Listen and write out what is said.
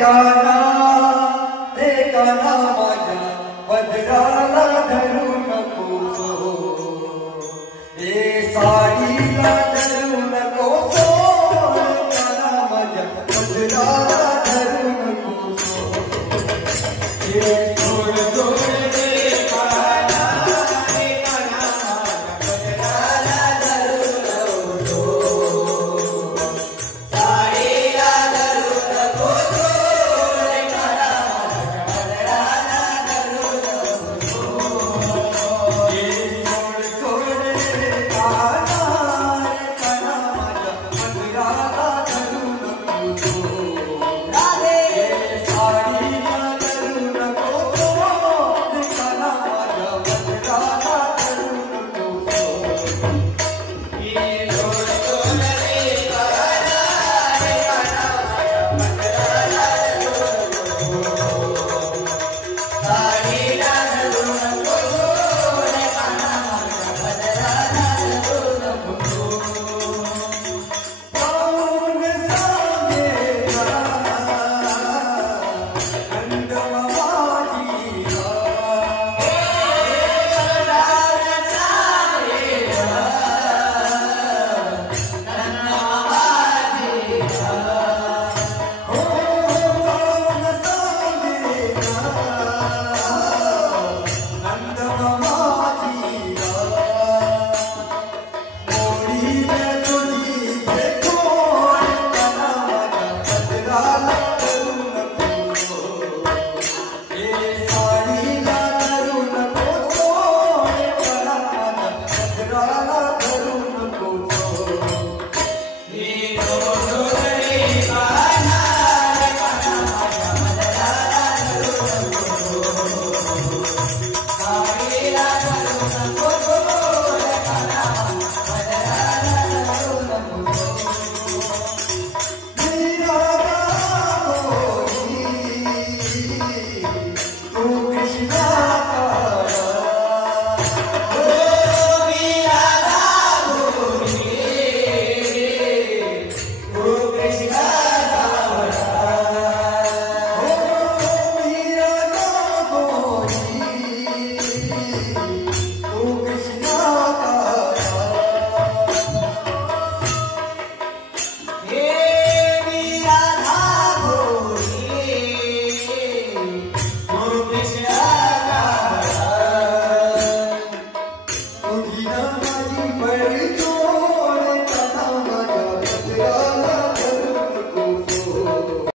काना रे काना माझ्या पदराला धरू नको ए साडीला धरू नको काना माझ्या पदराला धरू नको ए सोड सोड रे काना रे काना माझ्या पदराला धरू नको साडीला धरू नको रे काना माझ्या la